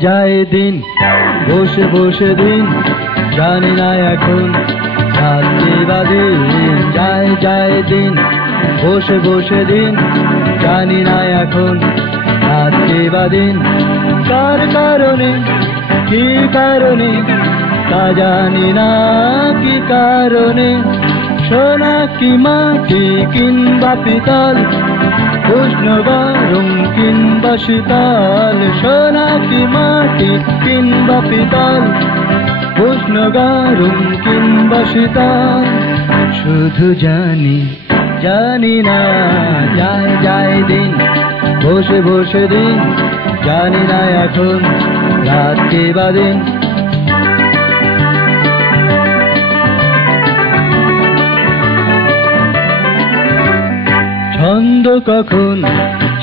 যায় দিন, বসে বসে দিন, জানি না এখন রাত্রি বা দিন। যায় দিন, বসে বসে দিন, জানি না এখন রাত্রি বা দিন। কার কারণে, কি কারণে, তা জানি না কি কারণে। সোনা কি মাটি কিংবা পিতল, উষ্ণ গরম কিংবা শীতল। সোনা কি মাটি কিংবা পিতল, উষ্ণ গরম কিংবা শীতল। শুধু জানি, জানি না। যায় দিন, বসে বসে দিন, জানি না এখন রাত্রি বা দিন। ছন্দ কখন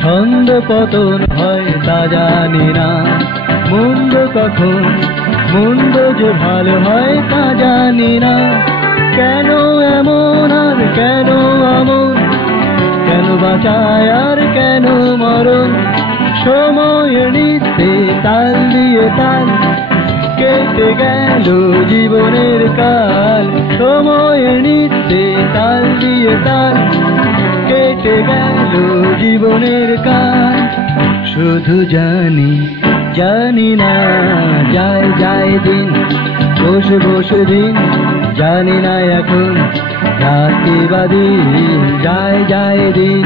ছন্দ পতন হয় তা জানি না। মন্দ কখন মন্দ যে ভালো হয় তা জানি না। কেন এমন আর কেন আমন, কেন বাঁচায় আর কেন মরণ। সময়ের নিত্যে তাল দিয়ে তাল, কেটে গেল জীবনের কাল। সময়ের নিত্যে তাল দিয়ে তাল, কেটে গেল জীবনের কাল। শুধু জানি, জানি না। যায় দিন, বসে বসে দিন, জানি না এখন রাত্রি বা দিন। যায় দিন,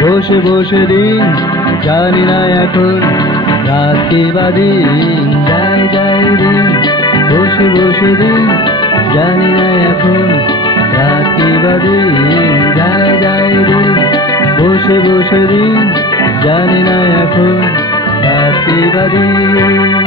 বসে বসে দিন, জানি না এখন রাত্রি বা দিন। যায় দিন, বসে বসে দিন, জানি না এখন রাত্রি বা দিন। যায় দিন, বসে বসে দিন, জানি না এখন রাত্রি বা দিন।